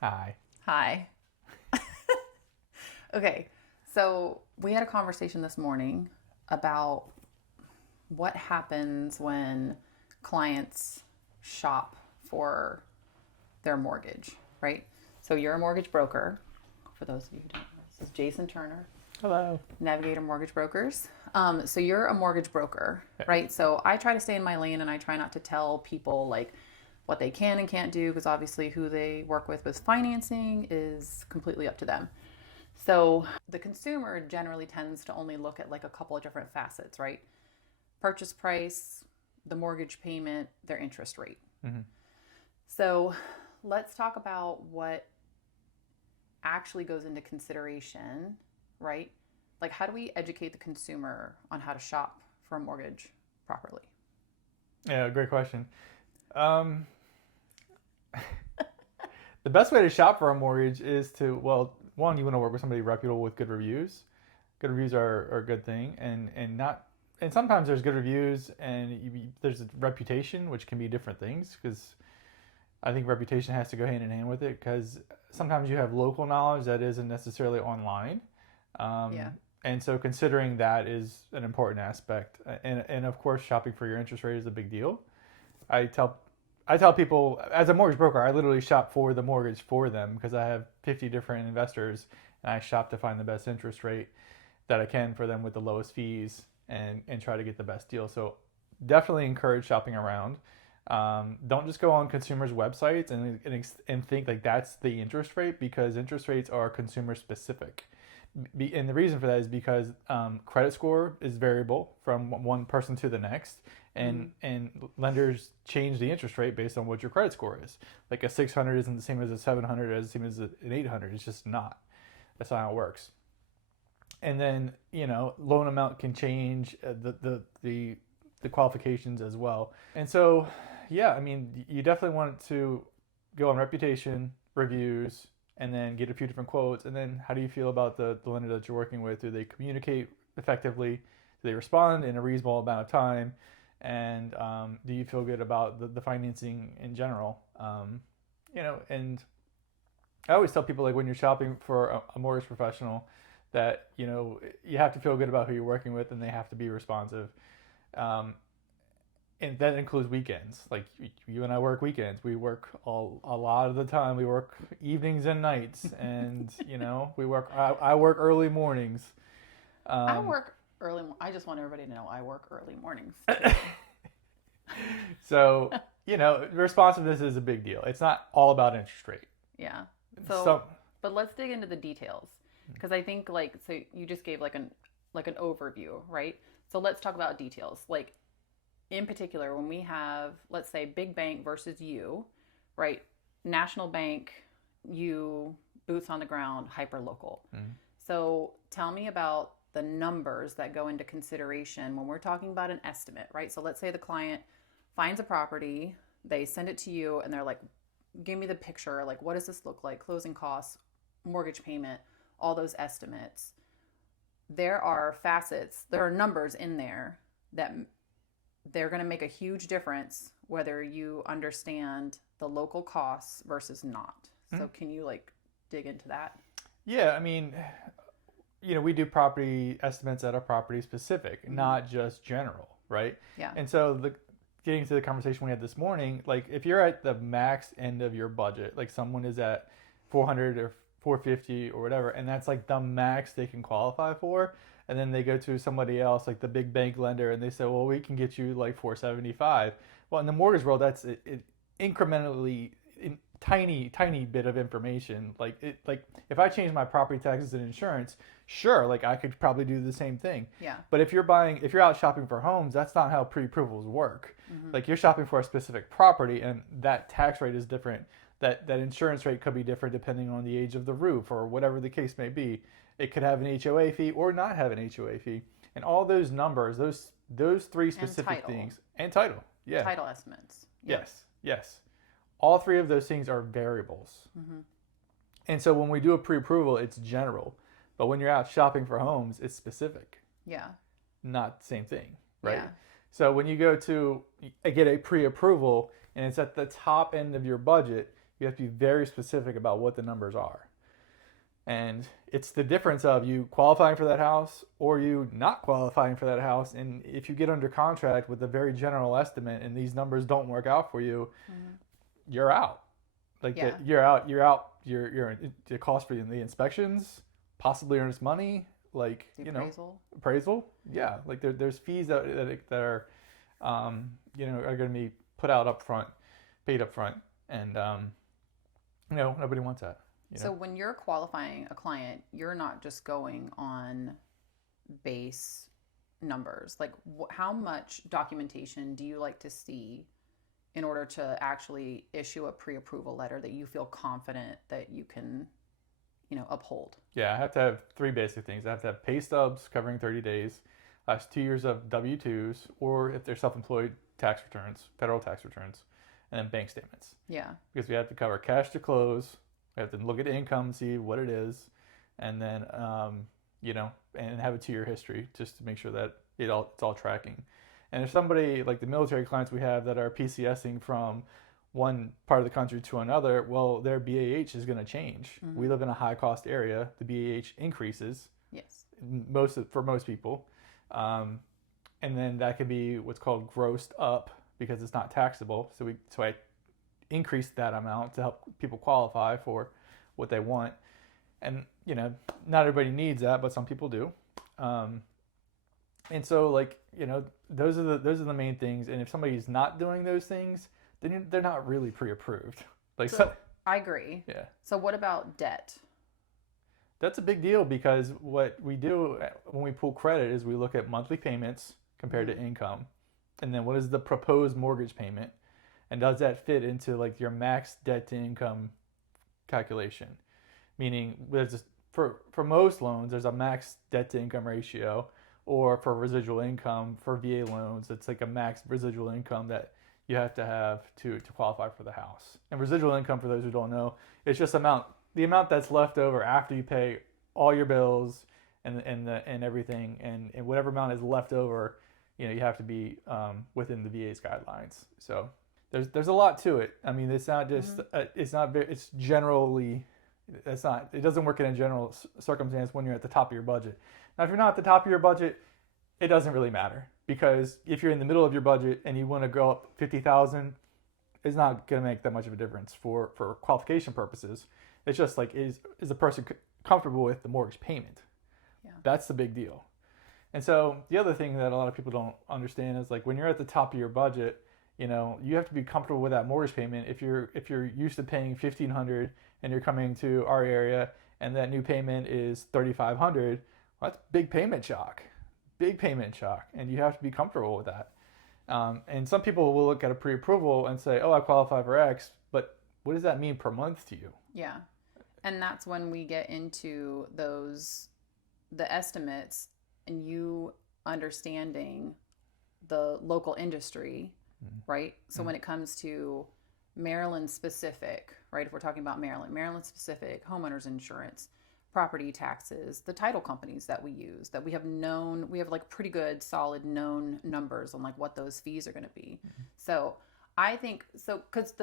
Hi. Hi. Okay, so we had a conversation this morning about what happens when clients shop for their mortgage, right? So you're a mortgage broker. For those of you who don't know, this is Jason Turner, Hello. Navigator Mortgage Brokers. So you're a mortgage broker, right? So I try to stay in my lane and I try not to tell people like what they can and can't do because obviously who they work with financing is completely up to them. So the consumer generally tends to only look at like a couple of different facets, right? Purchase price, the mortgage payment, their interest rate. Mm-hmm. So let's talk about what actually goes into consideration, right? Like, how do we educate the consumer on how to shop for a mortgage properly? Yeah, great question. Um, the best way to shop for a mortgage is to, well, one, you want to work with somebody reputable with good reviews. Good reviews are a good thing, and not, and sometimes there's good reviews and there's a reputation, which can be different things because I think reputation has to go hand in hand with it because sometimes you have local knowledge that isn't necessarily online. Yeah. Um, and so considering that is an important aspect. And of course, shopping for your interest rate is a big deal. I tell I tell people as a mortgage broker, I literally shop for the mortgage for them because I have 50 different investors and I shop to find the best interest rate that I can for them with the lowest fees and try to get the best deal. So definitely encourage shopping around. Don't just go on consumers' websites and think like that's the interest rate because interest rates are consumer specific. And the reason for that is because credit score is variable from one person to the next, Mm-hmm. and lenders change the interest rate based on what your credit score is. Like a 600 isn't the same as a 700, as the same as an 800. It's just not. That's not how it works. And then loan amount can change, the qualifications as well. And so, yeah, I mean, you definitely want to go on reputation, reviews, and then get a few different quotes. And then, how do you feel about the lender that you're working with? Do they communicate effectively? Do they respond in a reasonable amount of time? And do you feel good about the financing in general? And I always tell people like when you're shopping for a mortgage professional that you have to feel good about who you're working with and they have to be responsive. Um, and that includes weekends. Like you and I work weekends. We work a lot of the time. We work evenings and nights, and we work. I work early mornings. I Um, work early. I just want everybody to know I work early mornings too. so responsiveness is a big deal. It's not all about interest rate. Yeah. So, So but let's dig into the details because I think like so you just gave like an overview, right? So let's talk about details. Like in particular, when we have let's say big bank versus you, right? National bank, you boots on the ground, hyper local. mm, So tell me about the numbers that go into consideration when we're talking about an estimate, right? So let's say the client finds a property, they send it to you, and they're like, give me the picture. Like, what does this look like? Closing costs, mortgage payment, all those estimates. There are facets, there are numbers in there that they're going to make a huge difference whether you understand the local costs versus not. So, mm. can you like dig into that? Yeah, I mean, we do property estimates that are property specific, Mm-hmm. not just general, right? Yeah. And so getting to the conversation we had this morning, like if you're at the max end of your budget, like someone is at 400 or 450 or whatever, and that's like the max they can qualify for, and then they go to somebody else like the big bank lender and they say, well, we can get you like 475. Well, in the mortgage world, that's incrementally tiny bit of information. Like if I change my property taxes and insurance, sure, like I could probably do the same thing. Yeah. But if you're out shopping for homes, that's not how pre-approvals work. Mm-hmm. Like you're shopping for a specific property and that tax rate is different. That insurance rate could be different depending on the age of the roof or whatever the case may be. It could have an HOA fee or not have an HOA fee. And all those numbers, those three And specific title. things and title. Yeah. Title estimates. Yep. Yes. All three of those things are variables. Mm-hmm. And so when we do a pre-approval, it's general. But when you're out shopping for homes, it's specific. Yeah. Not the same thing, right? Yeah. So when you go to get a pre-approval and it's at the top end of your budget, You have to be very specific about what the numbers are. And it's the difference of you qualifying for that house or you not qualifying for that house. And if you get under contract with a very general estimate and these numbers don't work out for you, you're out. Like you're out. You're the cost for the inspections, possibly earnest money, like appraisal. Yeah, like there's fees that are, are going to be put out up front, paid up front, and nobody wants that. So when you're qualifying a client, you're not just going on base numbers. Like how much documentation do you like to see in order to actually issue a pre-approval letter that you feel confident that you can, uphold? Yeah, I have to have 3 basic things. I have to have pay stubs covering 30 days, last 2 years of W-2s, or if they're self-employed, tax returns, federal tax returns, and then bank statements. Yeah. Because we have to cover cash to close. We have to look at income, see what it is, and then, and have a 2-year history just to make sure that it's all tracking. And if somebody, like the military clients we have that are PCSing from one part of the country to another, well, their BAH is going to change. Mm-hmm. We live in a high-cost area. The BAH increases. Yes. For most people. And then that could be what's called grossed up because it's not taxable. So I increase that amount to help people qualify for what they want. And, not everybody needs that, but some people do. And so those are the main things. And if somebody's not doing those things, then they're not really pre-approved. I agree. Yeah. So what about debt? That's a big deal because what we do when we pull credit is we look at monthly payments compared to income. And then what is the proposed mortgage payment? And does that fit into your max debt to income calculation? Meaning for most loans, there's a max debt to income ratio, or for residual income for VA loans, it's like a max residual income that you have to have to qualify for the house. And residual income, for those who don't know, it's just the amount that's left over after you pay all your bills and everything, and whatever amount is left over, you have to be within the VA's guidelines. So there's a lot to it. I mean, it's not just it's generally, it doesn't work in a general circumstance when you're at the top of your budget. Now, if you're not at the top of your budget, it doesn't really matter, because if you're in the middle of your budget and you want to go up $50,000, it's not going to make that much of a difference for qualification purposes. It's just is the person comfortable with the mortgage payment? Yeah. That's the big deal. And so the other thing that a lot of people don't understand is when you're at the top of your budget, you have to be comfortable with that mortgage payment. If you're used to paying $1,500 and you're coming to our area and that new payment is $3,500, well, that's big payment shock, and you have to be comfortable with that. And some people will look at a pre-approval and say, "Oh, I qualify for X," but what does that mean per month to you? Yeah, and that's when we get into the estimates and you understanding the local industry. Right? So when it comes to Maryland specific, right? If we're talking about Maryland specific, homeowners insurance, property taxes, the title companies that we use, that we have pretty good solid known numbers on what those fees are going to be. Mm-hmm. So I think, because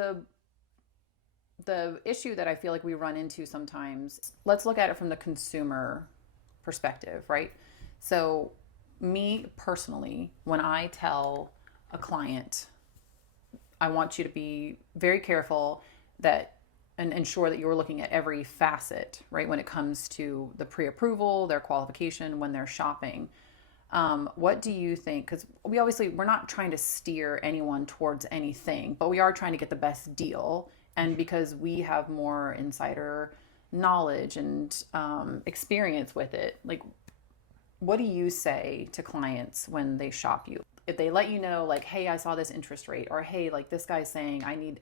the issue that I feel like we run into sometimes, let's look at it from the consumer perspective, right? So me personally, when I tell a client, I want you to be very careful and ensure that you're looking at every facet, right? When it comes to the pre-approval, their qualification, when they're shopping. What do you think? Because we're not trying to steer anyone towards anything, but we are trying to get the best deal. And because we have more insider knowledge and experience with it, what do you say to clients when they shop you? If they let you know, hey, I saw this interest rate, or hey, this guy's saying I need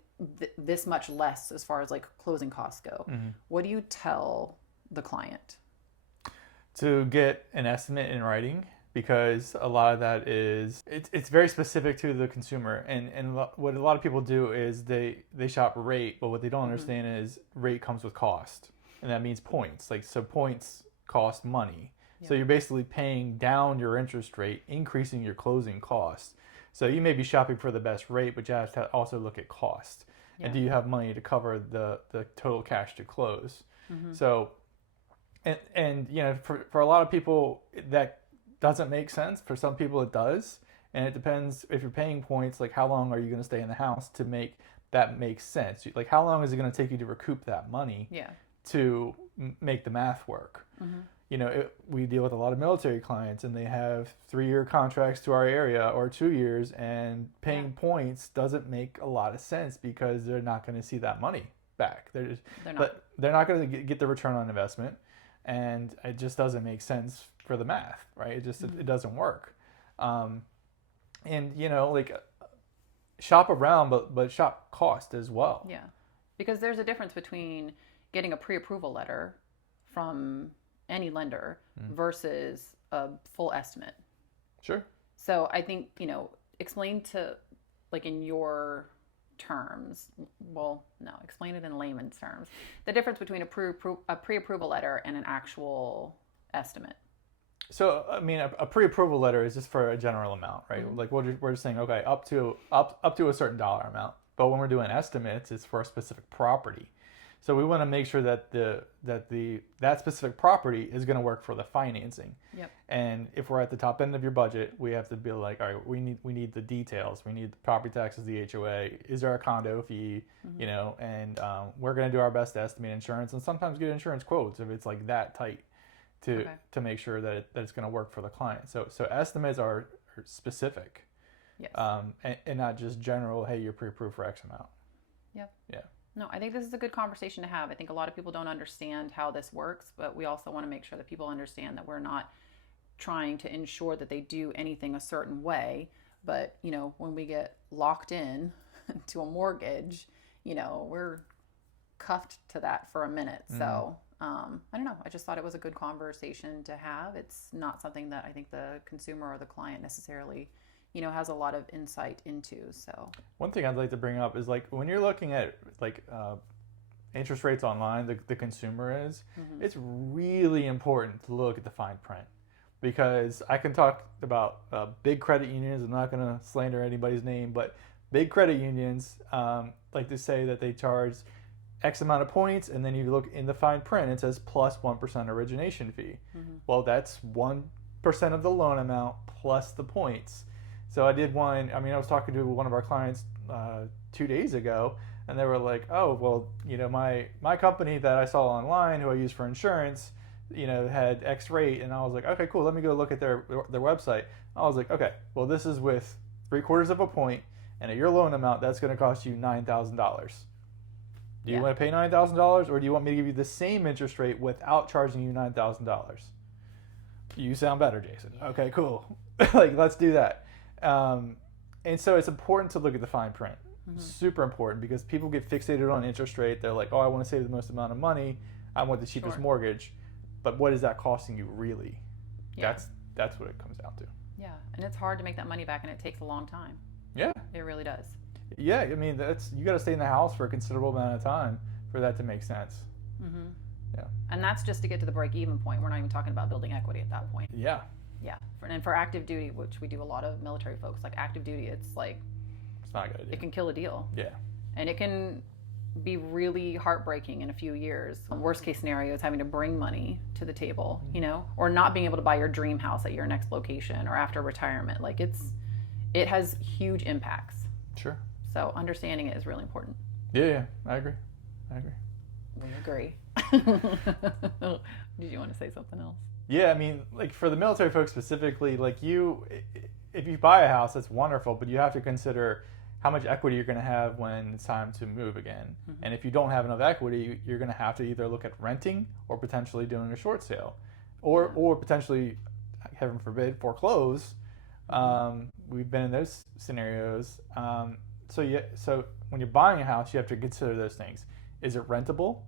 this much less as far as closing costs go. Mm-hmm. What do you tell the client? To get an estimate in writing, because a lot of that it's very specific to the consumer. And what a lot of people do is they shop rate, but what they don't understand is rate comes with cost. And that means points. So points cost money. So you're basically paying down your interest rate, increasing your closing costs. So you may be shopping for the best rate, but you have to also look at cost. Yeah. And do you have money to cover the total cash to close? Mm-hmm. So, and for a lot of people that doesn't make sense. For some people it does. And it depends if you're paying points, like how long are you going to stay in the house to make that make sense? Like how long is it going to take you to recoup that money Yeah. to make the math work? Mm-hmm. We deal with a lot of military clients and they have 3-year contracts to our area or 2 years, and paying points doesn't make a lot of sense because they're not going to see that money back. They're not going to get the return on investment, and it just doesn't make sense for the math, right? It doesn't work. And shop around, but shop cost as well. Yeah, because there's a difference between getting a pre-approval letter from any lender versus a full estimate. Sure. So I think, explain to, like, in your terms, well, no, explain it in layman's terms, the difference between a pre-approval letter and an actual estimate. So, I mean, a pre-approval letter is just for a general amount, right? Mm-hmm. Like we're just saying, okay, up to a certain dollar amount. But when we're doing estimates, it's for a specific property. So we want to make sure that that specific property is going to work for the financing. Yep. And if we're at the top end of your budget, we have to be like, all right, we need the details. We need the property taxes, the HOA. Is there a condo fee? And we're going to do our best to estimate insurance and sometimes get insurance quotes if it's like that tight to make sure that it's going to work for the client. So estimates are specific. Yes. And not just general, hey, you're pre-approved for X amount. Yep. Yeah. No, I think this is a good conversation to have. I think a lot of people don't understand how this works, but we also want to make sure that people understand that we're not trying to ensure that they do anything a certain way. But, when we get locked in to a mortgage, we're cuffed to that for a minute. So, I don't know. I just thought it was a good conversation to have. It's not something that I think the consumer or the client necessarily has a lot of insight into. So one thing I'd like to bring up is like when you're looking at interest rates online, the consumer is, it's really important to look at the fine print, because I can talk about big credit unions. I'm not going to slander anybody's name, but big credit unions like to say that they charge X amount of points, and then you look in the fine print, it says plus 1% origination fee. Well, that's 1% of the loan amount plus the points. So I was talking to one of our clients 2 days ago, and they were like, oh, well, my company that I saw online who I use for insurance, had X rate. And I was like, okay, cool. Let me go look at their website. I was like, okay, well, this is with 3/4 of a point, and at your loan amount, that's going to cost you $9,000. Do you want to pay $9,000, or do you want me to give you the same interest rate without charging you $9,000? You sound better, Jason. Okay, cool. Let's do that. And so it's important to look at the fine print. Super important, because people get fixated on interest rate. They're like, oh, I want to save the most amount of money. I want the cheapest mortgage. But what is that costing you really? Yeah. That's what it comes down to. Yeah, and it's hard to make that money back, and it takes a long time. Yeah. It really does. Yeah, I mean, you got to stay in the house for a considerable amount of time for that to make sense. Yeah. And that's just to get to the break-even point. We're not even talking about building equity at that point. Yeah. Yeah. And for active duty, which we do a lot of military folks, like active duty, it's like, it's not a good idea. It can kill a deal. Yeah. And it can be really heartbreaking in a few years. Worst case scenario is having to bring money to the table, or not being able to buy your dream house at your next location or after retirement. Like it has huge impacts. Sure. So understanding it is really important. Yeah, I agree. We agree. Did you want to say something else? Yeah, I mean, like for the military folks specifically, like if you buy a house, that's wonderful, but you have to consider how much equity you're going to have when it's time to move again. And if you don't have enough equity, you're going to have to either look at renting or potentially doing a short sale, or potentially, heaven forbid, foreclose. We've been in those scenarios. So when you're buying a house, you have to consider those things. Is it rentable?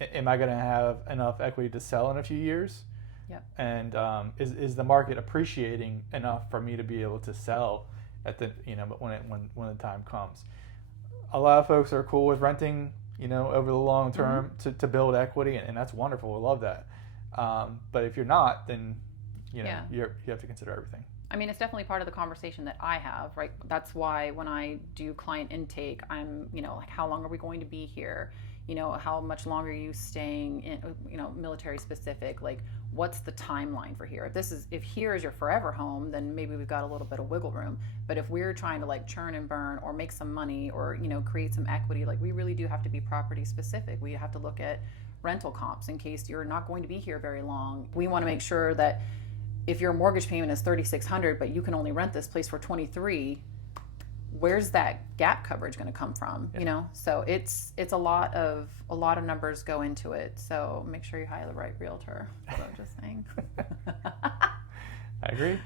Am I going to have enough equity to sell in a few years? Yep. And is the market appreciating enough for me to be able to sell at the when the time comes? A lot of folks are cool with renting, over the long term to build equity, and that's wonderful. We love that. But if you're not, then you have to consider everything. I mean, it's definitely part of the conversation that I have, right? That's why when I do client intake, I'm, like, how long are we going to be here? How much longer are you staying in, military specific, like, what's the timeline for here? If here is your forever home, then maybe we've got a little bit of wiggle room. But if we're trying to like churn and burn or make some money or, create some equity, like, we really do have to be property specific. We have to look at rental comps in case you're not going to be here very long. We want to make sure that if your mortgage payment is $3,600 but you can only rent this place for $23, where's that gap coverage going to come from? So it's a lot of numbers go into it, so make sure you hire the right realtor. That's what I'm just saying. I agree.